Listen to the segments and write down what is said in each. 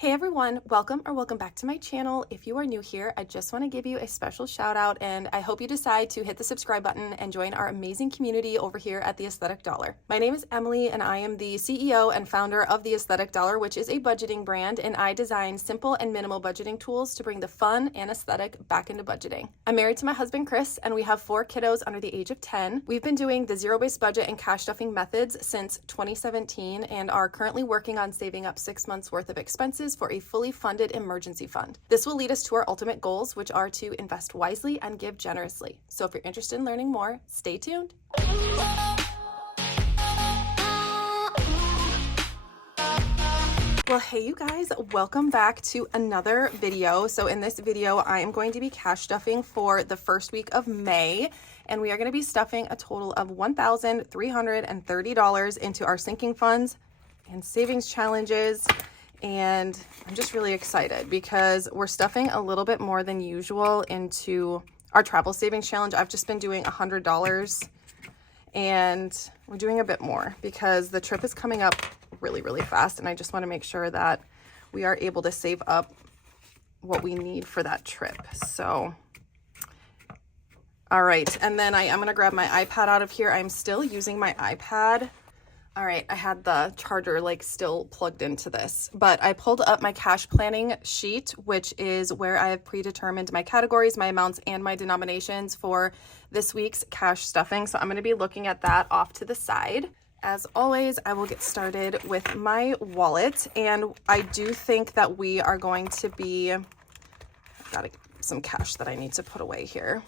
Hey everyone, welcome back to my channel. If you are new here, I just want to give you a special shout out, and I hope you decide to hit the subscribe button and join our amazing community over here at The Aesthetic Dollar. My name is Emily and I am the CEO and founder of The Aesthetic Dollar, which is a budgeting brand, and I design simple and minimal budgeting tools to bring the fun and aesthetic back into budgeting. I'm married to my husband Chris and we have 4 kiddos under the age of 10. We've been doing the zero-based budget and cash stuffing methods since 2017 and are currently working on saving up 6 months worth of expenses for a fully funded emergency fund. This will lead us to our ultimate goals, which are to invest wisely and give generously. So if you're interested in learning more, stay tuned. Well, hey you guys, welcome back to another video. So in this video, I am going to be cash stuffing for the first week of May, and we are going to be stuffing a total of $1,330 into our sinking funds and savings challenges. And I'm just really excited because we're stuffing a little bit more than usual into our travel savings challenge. I've just been doing $100 and we're doing a bit more because the trip is coming up really fast, and I just want to make sure that we are able to save up what we need for that trip. So all right, and then I am going to grab my iPad out of here. I'm still using my iPad. All right, I had the charger like still plugged into this, but I pulled up my cash planning sheet, which is where I have predetermined my categories, my amounts, and my denominations for this week's cash stuffing. So I'm going to be looking at that off to the side. As always, I will get started with my wallet, and I do think that we are going to be, I've got some cash that I need to put away here.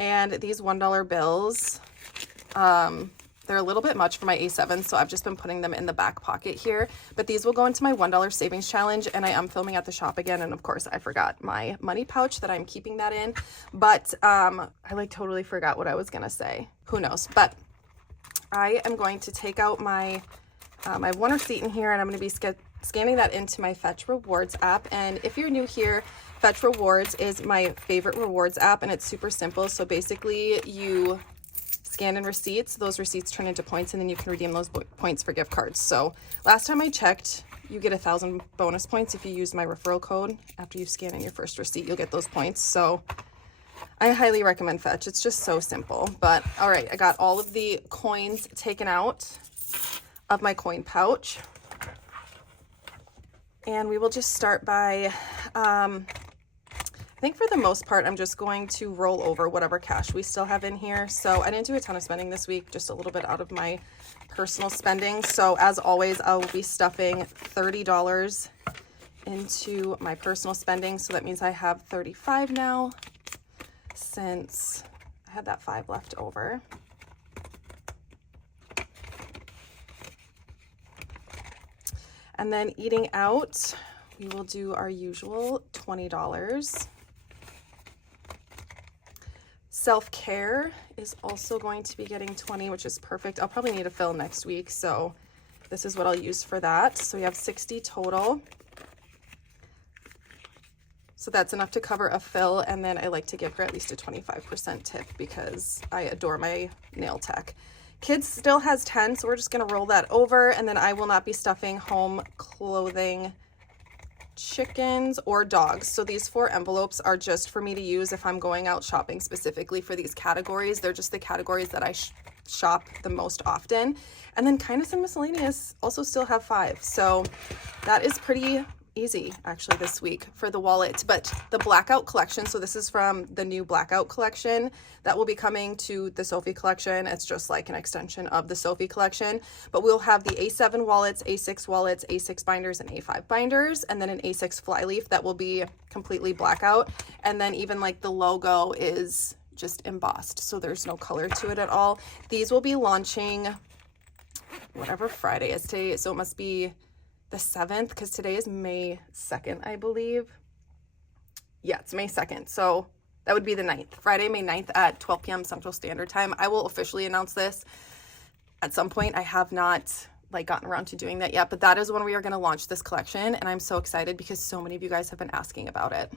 And these $1 bills, they're a little bit much for my A7, so I've just been putting them in the back pocket here. But these will go into my $1 savings challenge, and I am filming at the shop again. And of course, I forgot my money pouch that I'm keeping that in. But I like totally forgot what I was gonna say. Who knows? But I am going to take out my I have one receipt in here, and I'm going to be scanning that into my Fetch Rewards app. And if you're new here, Fetch Rewards is my favorite rewards app, and it's super simple. So basically, you scan in receipts, those receipts turn into points, and then you can redeem those points for gift cards. So last time I checked, you get 1,000 bonus points if you use my referral code. After you scan in your first receipt, you'll get those points. So I highly recommend Fetch. It's just so simple. But all right, I got all of the coins taken out of my coin pouch, and we will just start by I think for the most part, I'm just going to roll over whatever cash we still have in here. So I didn't do a ton of spending this week, just a little bit out of my personal spending. So as always, I will be stuffing $30 into my personal spending. So that means I have 35 now, since I had that 5 left over. And then eating out, we will do our usual $20. Self-care is also going to be getting 20, which is perfect. I'll probably need a fill next week, so this is what I'll use for that. So we have 60 total. So that's enough to cover a fill, and then I like to give her at least a 25% tip because I adore my nail tech. Kids still has 10, so we're just gonna roll that over, and then I will not be stuffing home clothing, chickens, or dogs. So these 4 envelopes are just for me to use if I'm going out shopping specifically for these categories. They're just the categories that I shop the most often. And then kindness and miscellaneous also still have 5. So that is pretty easy actually this week for the wallet. But the blackout collection, so this is from the new blackout collection that will be coming to the Sophie collection. It's just like an extension of the Sophie collection, but we'll have the A7 wallets, A6 wallets, A6 binders, and A5 binders, and then an A6 flyleaf that will be completely blackout. And then even like the logo is just embossed, so there's no color to it at all. These will be launching whatever Friday is today, so it must be the 7th, because today is May 2nd, I believe. Yeah, it's May 2nd. So that would be the 9th, Friday, May 9th at 12 p.m. Central Standard Time. I will officially announce this at some point. I have not like gotten around to doing that yet, but that is when we are going to launch this collection. And I'm so excited because so many of you guys have been asking about it.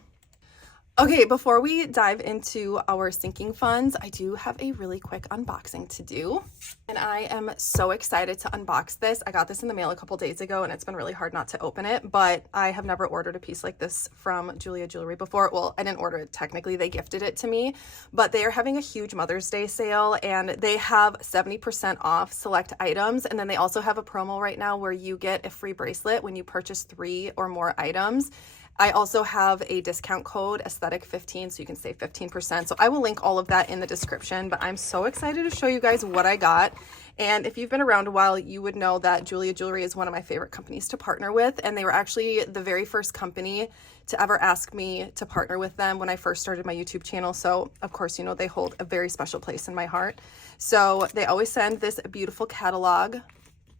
Okay, before we dive into our sinking funds, I do have a really quick unboxing to do. And I am so excited to unbox this. I got this in the mail a couple days ago and it's been really hard not to open it, but I have never ordered a piece like this from Jeulia Jewelry before. Well, I didn't order it technically, they gifted it to me, but they are having a huge Mother's Day sale and they have 70% off select items. And then they also have a promo right now where you get a free bracelet when you purchase 3 or more items. I also have a discount code, aesthetic15, so you can save 15%. So I will link all of that in the description, but I'm so excited to show you guys what I got. And if you've been around a while, you would know that Jeulia Jewelry is one of my favorite companies to partner with. And they were actually the very first company to ever ask me to partner with them when I first started my YouTube channel. So of course, you know, they hold a very special place in my heart. So they always send this beautiful catalog.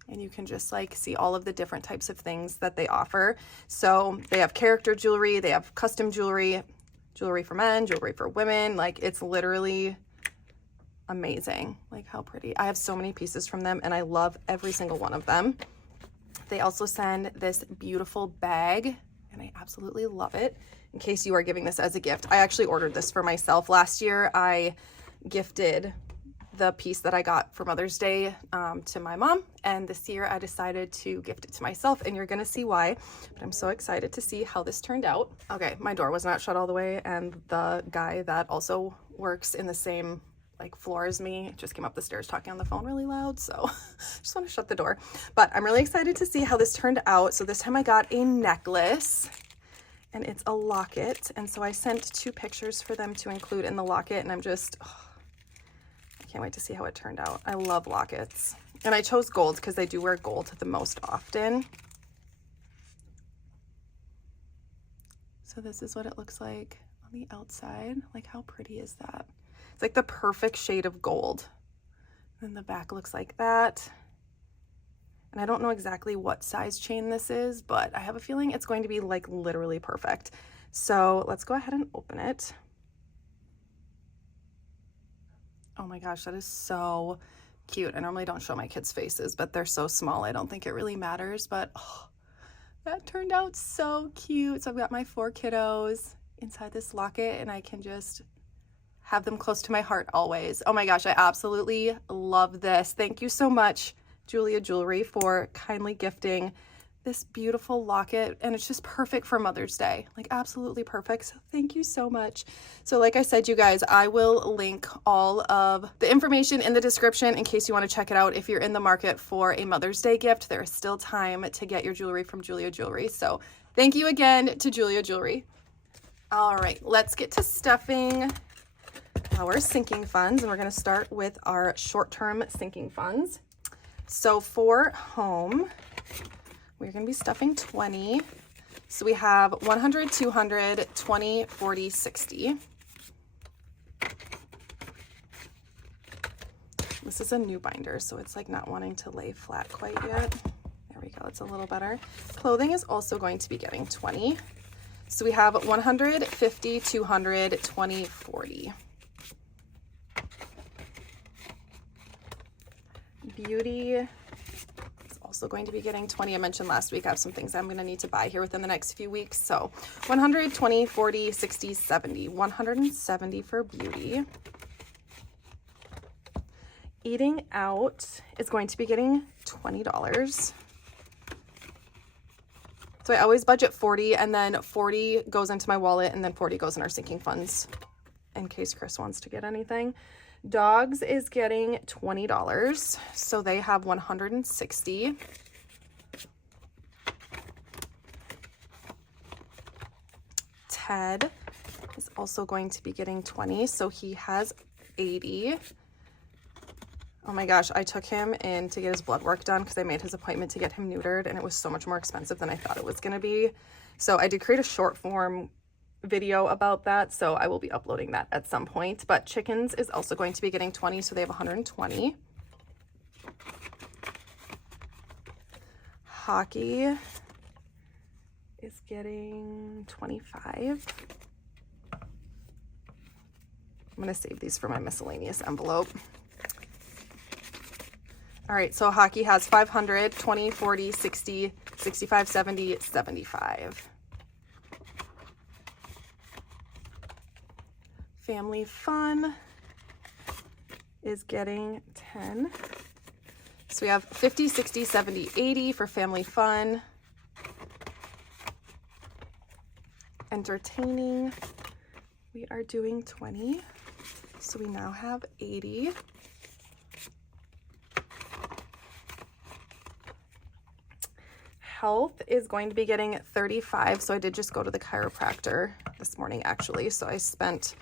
And you can just like see all of the different types of things that they offer. So they have character jewelry, they have custom jewelry, jewelry for men, jewelry for women. Like it's literally amazing. Like how pretty. I have so many pieces from them and I love every single one of them. They also send this beautiful bag and I absolutely love it. In case you are giving this as a gift. I actually ordered this for myself. Last year I gifted the piece that I got for Mother's Day to my mom, and this year I decided to gift it to myself, and you're gonna see why, but I'm so excited to see how this turned out. Okay, my door was not shut all the way, and the guy that also works in the same like floor as me just came up the stairs talking on the phone really loud, so just want to shut the door. But I'm really excited to see how this turned out. So this time I got a necklace and it's a locket, and so I sent 2 pictures for them to include in the locket, and I'm just can't wait to see how it turned out. I love lockets. And I chose gold because I do wear gold the most often. So this is what it looks like on the outside. Like how pretty is that? It's like the perfect shade of gold. And the back looks like that. And I don't know exactly what size chain this is, but I have a feeling it's going to be like literally perfect. So let's go ahead and open it. Oh my gosh, that is so cute. I normally don't show my kids' faces, but they're so small. I don't think it really matters, but oh, that turned out so cute. So I've got my 4 kiddos inside this locket and I can just have them close to my heart always. Oh my gosh, I absolutely love this. Thank you so much, Jeulia Jewelry, for kindly gifting this beautiful locket, and it's just perfect for Mother's Day, like absolutely perfect. So thank you so much. So like I said, you guys, I will link all of the information in the description in case you want to check it out. If you're in the market for a Mother's Day gift, there is still time to get your jewelry from Jeulia Jewelry. So thank you again to Jeulia Jewelry. All right, let's get to stuffing our sinking funds, and we're going to start with our short-term sinking funds. So for home, we're going to be stuffing 20. So we have 100, 200, 20, 40, 60. This is a new binder, so it's like not wanting to lay flat quite yet. There we go, it's a little better. Clothing is also going to be getting 20. So we have 100, 50, 200, 20, 40. Beauty also going to be getting 20. I mentioned last week I have some things I'm going to need to buy here within the next few weeks. So 100, 20, 40, 60, 70. 170 for beauty. Eating out is going to be getting $20. So I always budget 40, and then 40 goes into my wallet, and then 40 goes in our sinking funds in case Chris wants to get anything. Dogs is getting $20, so they have 160. Ted is also going to be getting 20, so he has 80. Oh my gosh, I took him in to get his blood work done because I made his appointment to get him neutered, and it was so much more expensive than I thought it was going to be. So I did create a short form video about that, so I will be uploading that at some point. But chickens is also going to be getting 20, so they have 120. Hockey is getting 25. I'm going to save these for my miscellaneous envelope. All right, so hockey has 500, 20, 40, 60, 65, 70, 75. Family Fun is getting 10. So we have 50, 60, 70, 80 for Family Fun. Entertaining, we are doing 20. So we now have 80. Health is going to be getting 35. So I did just go to the chiropractor this morning actually. So I spent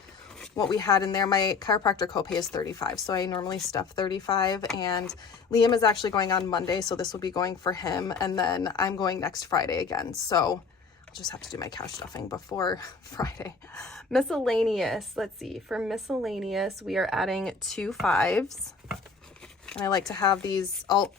what we had in there. My chiropractor copay is 35. So I normally stuff 35, and Liam is actually going on Monday. So this will be going for him. And then I'm going next Friday again. So I'll just have to do my cash stuffing before Friday. Miscellaneous, let's see. For miscellaneous, we are adding 2 5s. And I like to have these all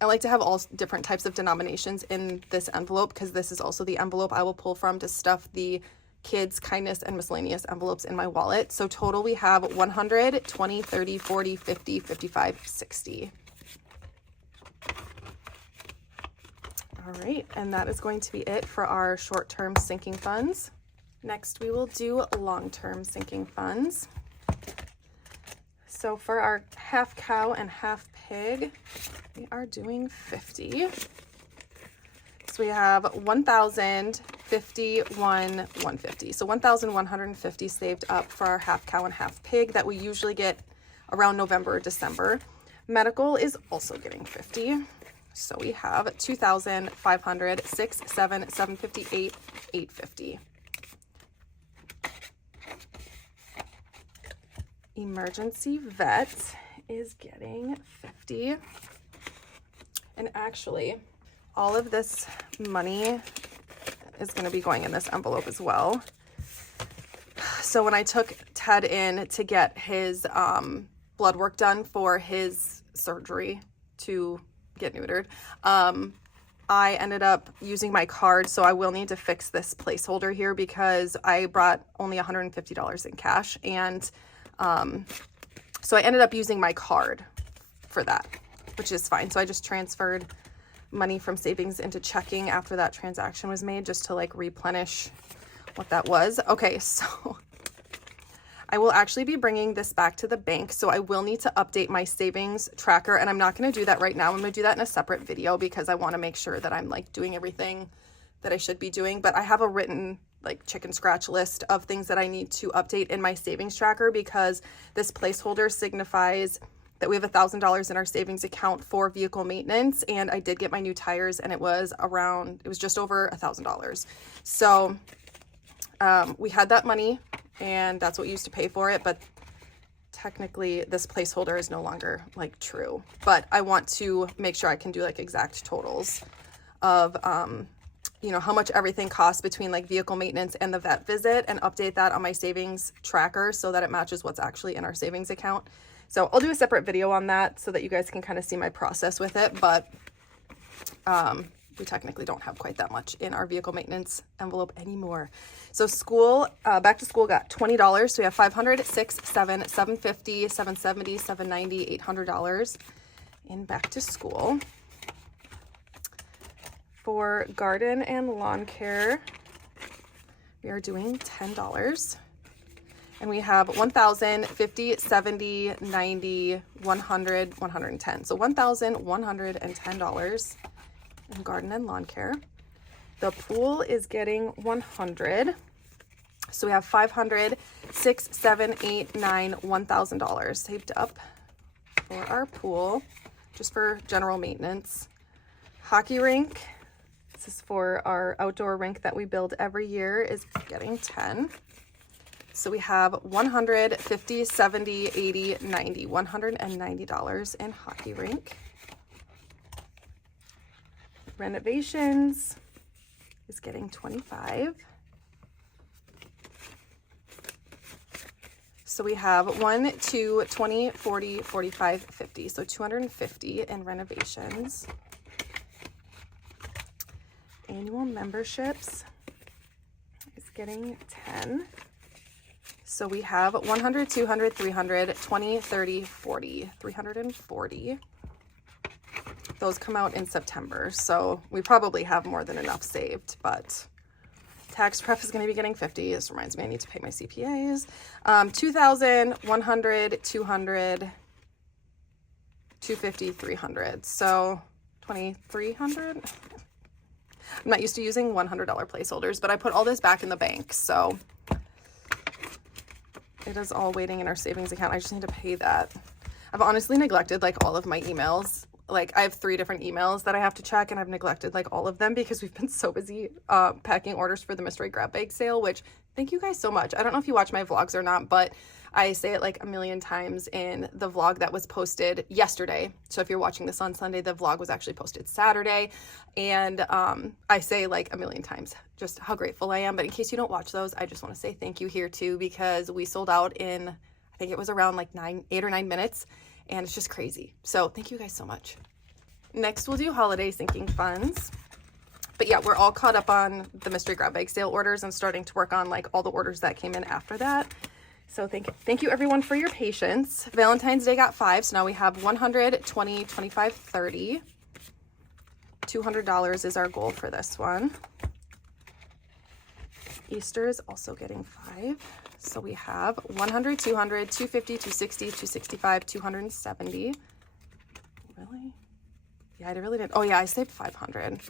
I like to have all different types of denominations in this envelope, because this is also the envelope I will pull from to stuff the kids' kindness and miscellaneous envelopes in my wallet. So total we have 100, 20, 30, 40, 50, 55, 60. All right, and that is going to be it for our short-term sinking funds. Next, we will do long-term sinking funds. So for our half cow and half pig, we are doing 50. So we have 1,000, 50, 150. So 1,150 saved up for our half cow and half pig that we usually get around November or December. Medical is also getting 50. So we have 2,500, 6, 7, 758, 850. Emergency vet is getting 50. And actually, all of this money is going to be going in this envelope as well. So when I took Ted in to get his blood work done for his surgery to get neutered, I ended up using my card. So I will need to fix this placeholder here because I brought only $150 in cash. And so I ended up using my card for that, which is fine. So I just transferred money from savings into checking after that transaction was made, just to like replenish what that was. Okay, so I will actually be bringing this back to the bank. So I will need to update my savings tracker, and I'm not going to do that right now. I'm going to do that in a separate video because I want to make sure that I'm like doing everything that I should be doing. But I have a written like chicken scratch list of things that I need to update in my savings tracker, because this placeholder signifies that we have $1,000 in our savings account for vehicle maintenance. And I did get my new tires, and it was just over $1,000. So we had that money, and that's what we used to pay for it. But technically this placeholder is no longer like true, but I want to make sure I can do like exact totals of, you know, how much everything costs between like vehicle maintenance and the vet visit, and update that on my savings tracker so that it matches what's actually in our savings account. So I'll do a separate video on that so that you guys can kind of see my process with it. But we technically don't have quite that much in our vehicle maintenance envelope anymore. So school, back to school got $20. So we have $500, $6, $7, $750, $770, $790, $800 in back to school. For garden and lawn care, we are doing $10. And we have 1,000, 50, 70, 90, 100, 110. So $1,110 in garden and lawn care. The pool is getting 100. So we have 500, 6, 7, 8, 9, $1,000 saved up for our pool, just for general maintenance. Hockey rink. This is for our outdoor rink that we build every year, is getting 10. So we have 100, 50, 70, 80, 90, $190 in hockey rink. Renovations is getting 25. So we have 1, 2, 20, 40, 45, 50. So 250 in renovations. Annual memberships is getting 10. So we have 100, 200, 300, 20, 30, 40, 340. Those come out in September. So we probably have more than enough saved, but tax prep is going to be getting 50. This reminds me I need to pay my CPAs. 2,000, 100, 200, 250, 300. So 2,300. I'm not used to using $100 placeholders, but I put all this back in the bank, so it is all waiting in our savings account. I just need to pay that. I've honestly neglected like all of my emails. Like I have 3 different emails that I have to check, and I've neglected like all of them because we've been so busy packing orders for the mystery grab bag sale, which thank you guys so much. I don't know if you watch my vlogs or not, but I say it like a million times in the vlog that was posted yesterday. So if you're watching this on Sunday, the vlog was actually posted Saturday. And I say like a million times just how grateful I am. But in case you don't watch those, I just want to say thank you here too, because we sold out in, I think it was around like 8 or 9 minutes. And it's just crazy. So thank you guys so much. Next, we'll do holiday sinking funds. But yeah, we're all caught up on the mystery grab bag sale orders. I'm starting to work on like all the orders that came in after that. So thank you everyone for your patience. Valentine's Day got 5. So now we have 100, 20, 25, 30. $200 is our goal for this one. Easter is also getting 5. So we have 100, 200, 250, 260, 265, 270. Really? Yeah, I really didn't. Oh yeah, I saved 500.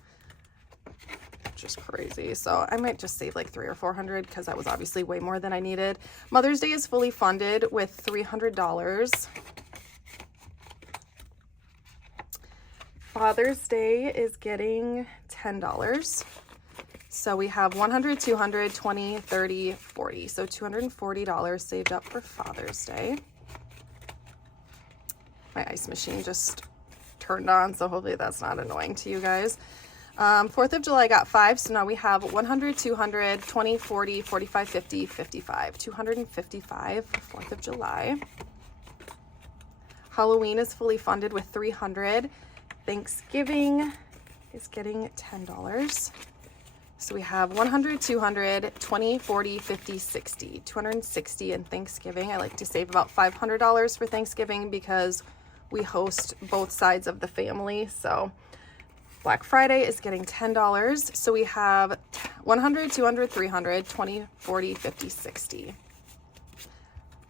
Just crazy. So I might just save like 300 or 400 because that was obviously way more than I needed. Mother's Day is fully funded with $300. Father's Day is getting $10. So we have 100, 200, 20, 30, 40. So $240 saved up for Father's Day. My ice machine just turned on, so hopefully that's not annoying to you guys. 4th of July got 5, so now we have 100, 200, 20, 40, 45, 50, 55. 255 for 4th of July. Halloween is fully funded with $300. Thanksgiving is getting $10. So we have 100, 200, 20, 40, 50, 60. 260 in Thanksgiving. I like to save about $500 for Thanksgiving because we host both sides of the family. So Black Friday is getting $10. So we have 100, 200, 300, 20, 40, 50, 60.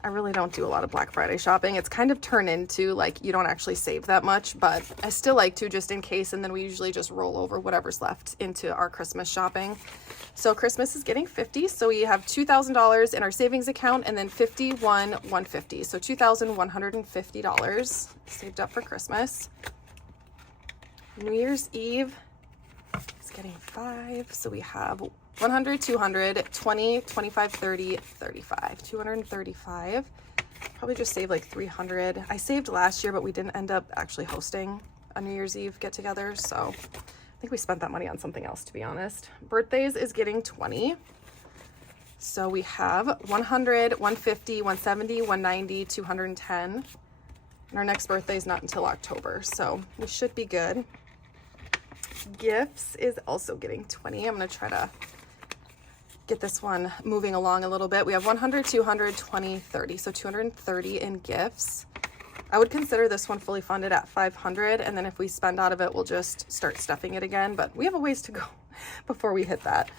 I really don't do a lot of Black Friday shopping. It's kind of turned into like you don't actually save that much, but I still like to just in case, and then we usually just roll over whatever's left into our Christmas shopping. So Christmas is getting 50. So we have $2,000 in our savings account and then 150. So $2,150 saved up for Christmas. New Year's Eve is getting 5. So we have 100, 200, 20, 25, 30, 35. 235. Probably just save like 300. I saved last year, but we didn't end up actually hosting a New Year's Eve get together. So I think we spent that money on something else, to be honest. Birthdays is getting 20. So we have 100, 150, 170, 190, 210. And our next birthday is not until October, so we should be good. Gifts is also getting 20. I'm going to try to get this one moving along a little bit. We have 100, 200, 20, 30. So 230 in gifts. I would consider this one fully funded at 500. And then if we spend out of it, we'll just start stuffing it again. But we have a ways to go before we hit that.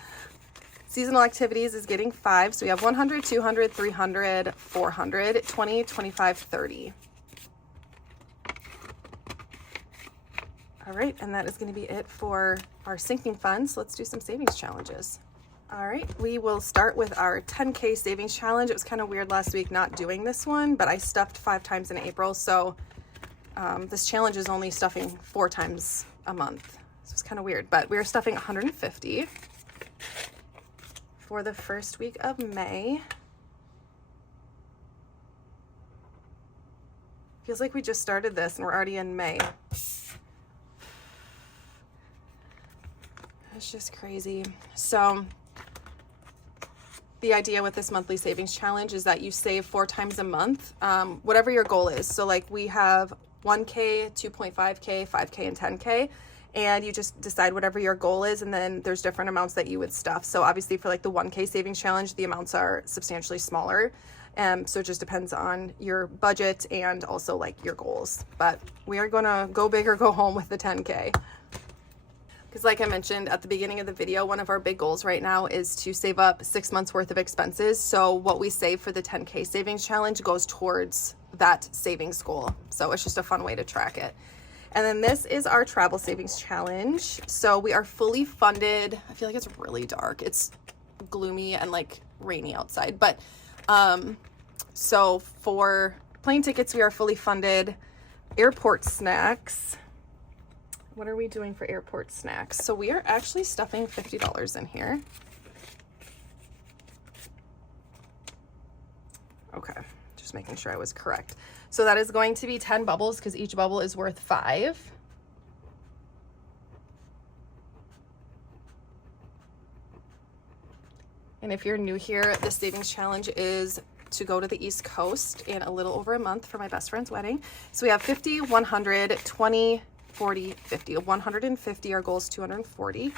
Seasonal activities is getting 5. So we have 100, 200, 300, 400, 20, 25, 30. All right, and that is going to be it for our sinking funds. Let's do some savings challenges. All right, we will start with our 10K savings challenge. It was kind of weird last week not doing this one, but I stuffed 5 times in April, so this challenge is only stuffing 4 times a month. So it's kind of weird, but we're stuffing 150 for the first week of May. Feels like we just started this and we're already in May. It's just crazy. So the idea with this monthly savings challenge is that you save 4 times a month, whatever your goal is. So like we have 1K, 2.5K, 5K, and 10K, and you just decide whatever your goal is, and then there's different amounts that you would stuff. So obviously for like the 1K savings challenge, the amounts are substantially smaller. So it just depends on your budget and also like your goals. But we are gonna go big or go home with the 10K. Because like I mentioned at the beginning of the video, one of our big goals right now is to save up 6 months worth of expenses. So what we save for the 10K savings challenge goes towards that savings goal. So it's just a fun way to track it. And then this is our travel savings challenge. So we are fully funded. I feel like it's really dark. It's gloomy and like rainy outside. But so for plane tickets, we are fully funded. Airport snacks. What are we doing for airport snacks? So we are actually stuffing $50 in here. Okay, just making sure I was correct. So that is going to be 10 bubbles because each bubble is worth 5. And if you're new here, the savings challenge is to go to the East Coast in a little over a month for my best friend's wedding. So we have 50, 100, 20, 40, 50. 150, our goal is 240.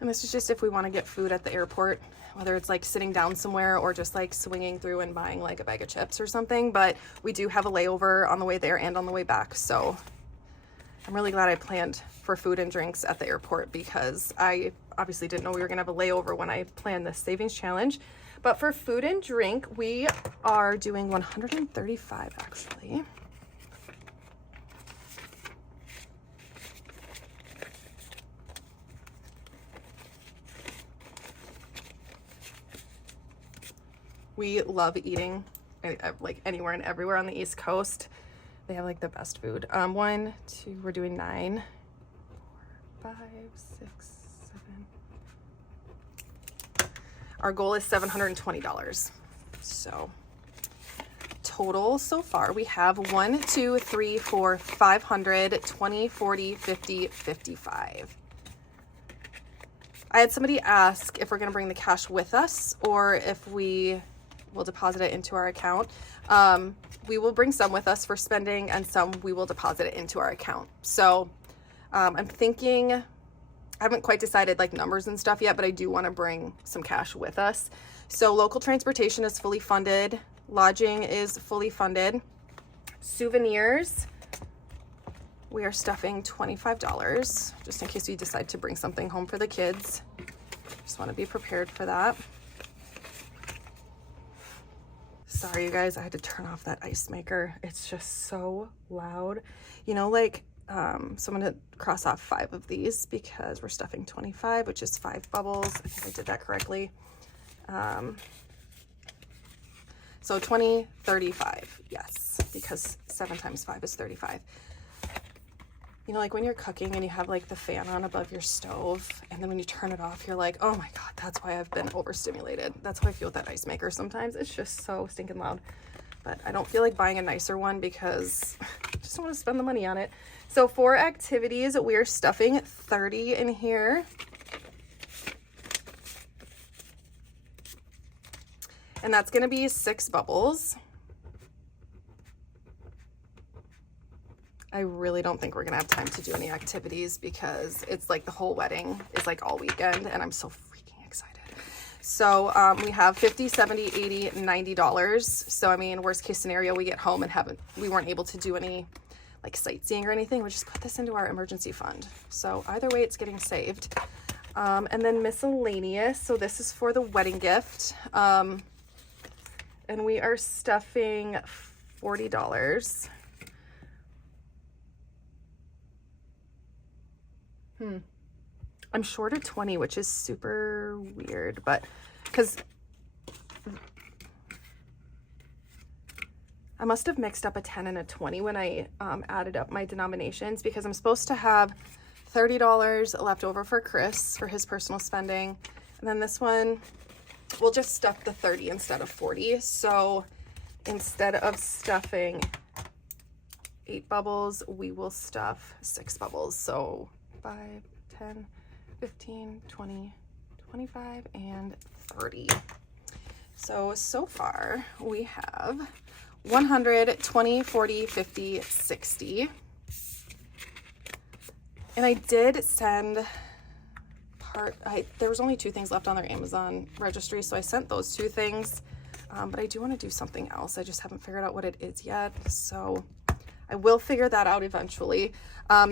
And this is just if we want to get food at the airport, whether it's like sitting down somewhere or just like swinging through and buying like a bag of chips or something. But we do have a layover on the way there and on the way back. So I'm really glad I planned for food and drinks at the airport because I obviously didn't know we were gonna have a layover when I planned this savings challenge. But for food and drink, we are doing 135 actually. We love eating like anywhere and everywhere on the East Coast. They have like the best food. 1, 2, we're doing 9, 4, 5, 6, 7. Our goal is $720. So total so far we have 1, 2, 3, 4, 500, 20, 40, 50, 55. I had somebody ask if we're gonna bring the cash with us or if we will deposit it into our account. We will bring some with us for spending and some we will deposit it into our account. So I'm thinking, I haven't quite decided like numbers and stuff yet, but I do want to bring some cash with us. So local transportation is fully funded. Lodging is fully funded. Souvenirs, we are stuffing $25 just in case we decide to bring something home for the kids. Just want to be prepared for that. Sorry, you guys, I had to turn off that ice maker. It's just so loud. You know, like, so I'm gonna cross off 5 of these because we're stuffing 25, which is 5 bubbles. I think I did that correctly. So 20, 35, yes, because 7 times 5 is 35. You know, like when you're cooking and you have like the fan on above your stove and then when you turn it off, you're like, oh my God, that's why I've been overstimulated. That's how I feel with that ice maker sometimes. It's just so stinking loud. But I don't feel like buying a nicer one because I just don't want to spend the money on it. So for activities, we are stuffing 30 in here. And that's going to be 6 bubbles. I really don't think we're gonna have time to do any activities because it's like the whole wedding is like all weekend and I'm so freaking excited. So we have $50, $70, $80, $90. So I mean, worst case scenario, we get home and we weren't able to do any like sightseeing or anything. We just put this into our emergency fund. So either way, it's getting saved. And then miscellaneous. So this is for the wedding gift. And we are stuffing $40. I'm short of 20, which is super weird, but because I must have mixed up a 10 and a 20 when I added up my denominations because I'm supposed to have $30 left over for Chris for his personal spending. And then this one, we'll just stuff the 30 instead of 40. So instead of stuffing 8 bubbles, we will stuff 6 bubbles. So 5, 10, 15, 20, 25, and 30. So far we have 100, 20, 40, 50, 60. And I did send there was only 2 things left on their Amazon registry, so I sent those 2 things. But I do want to do something else. I just haven't figured out what it is yet. So I will figure that out eventually.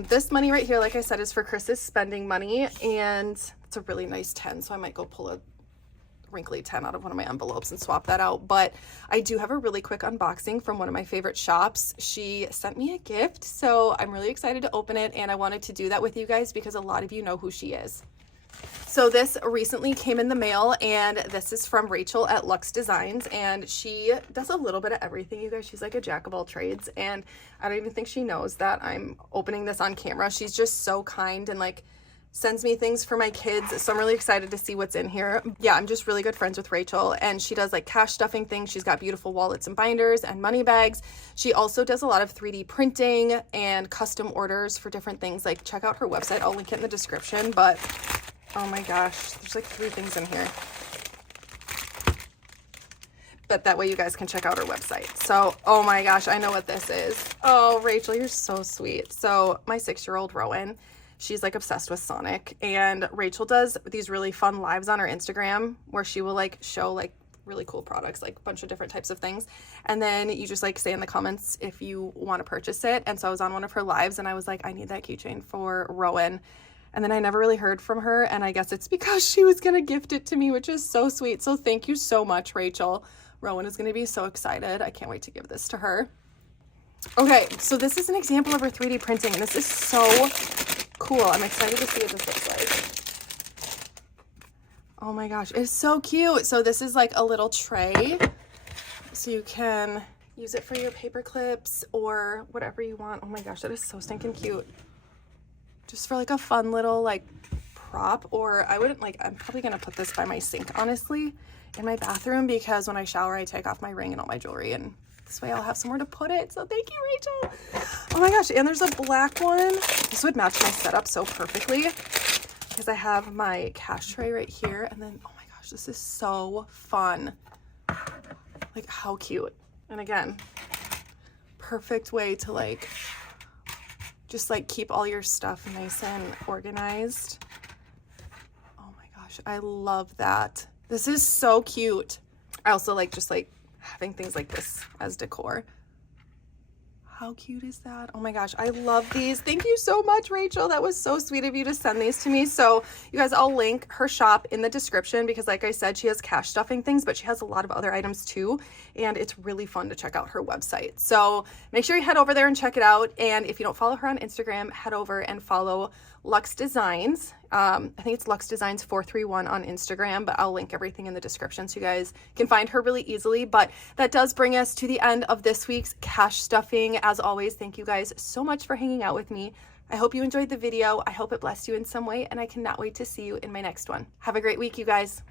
This money right here, like I said, is for Chris's spending money, and it's a really nice 10, so I might go pull a wrinkly 10 out of one of my envelopes and swap that out. But I do have a really quick unboxing from one of my favorite shops. She sent me a gift, so I'm really excited to open it, and I wanted to do that with you guys because a lot of you know who she is. So this recently came in the mail, and this is from Rachel at LuxeDesigns, and she does a little bit of everything, you guys. She's like a jack of all trades, and I don't even think she knows that I'm opening this on camera. She's just so kind and like sends me things for my kids, so I'm really excited to see what's in here. Yeah, I'm just really good friends with Rachel, and she does like cash stuffing things. She's got beautiful wallets and binders and money bags. She also does a lot of 3D printing and custom orders for different things. Like, check out her website. I'll link it in the description, but oh my gosh, there's like 3 things in here. But that way you guys can check out her website. So, oh my gosh, I know what this is. Oh, Rachel, you're so sweet. So my 6-year-old Rowan, she's like obsessed with Sonic, and Rachel does these really fun lives on her Instagram where she will like show like really cool products, like a bunch of different types of things, and then you just like say in the comments if you want to purchase it. And so I was on one of her lives and I was like, I need that keychain for Rowan, and then I never really heard from her, and I guess it's because she was gonna gift it to me, which is so sweet. So thank you so much, Rachel. Rowan is gonna be so excited. I can't wait to give this to her. Okay, so this is an example of her 3D printing, and this is so cool. I'm excited to see what this looks like. Oh my gosh, it's so cute. So this is like a little tray, so you can use it for your paper clips or whatever you want. Oh my gosh, that is so stinking cute. Just for like a fun little like prop, or I wouldn't like, I'm probably gonna put this by my sink, honestly, in my bathroom, because when I shower, I take off my ring and all my jewelry, and this way I'll have somewhere to put it. So thank you, Rachel. Oh my gosh, and there's a black one. This would match my setup so perfectly because I have my cash tray right here, and then, oh my gosh, this is so fun. Like, how cute. And again, perfect way to like just like keep all your stuff nice and organized. Oh my gosh, I love that. This is so cute. I also like just like having things like this as decor. How cute is that? Oh my gosh, I love these. Thank you so much, Rachel. That was so sweet of you to send these to me. So you guys, I'll link her shop in the description because like I said, she has cash stuffing things, but she has a lot of other items too. And it's really fun to check out her website. So make sure you head over there and check it out. And if you don't follow her on Instagram, head over and follow LuxeDesigns. I think it's LuxeDesigns 431 on Instagram, but I'll link everything in the description so you guys can find her really easily. But that does bring us to the end of this week's cash stuffing. As always, thank you guys so much for hanging out with me. I hope you enjoyed the video. I hope it blessed you in some way, and I cannot wait to see you in my next one. Have a great week, you guys.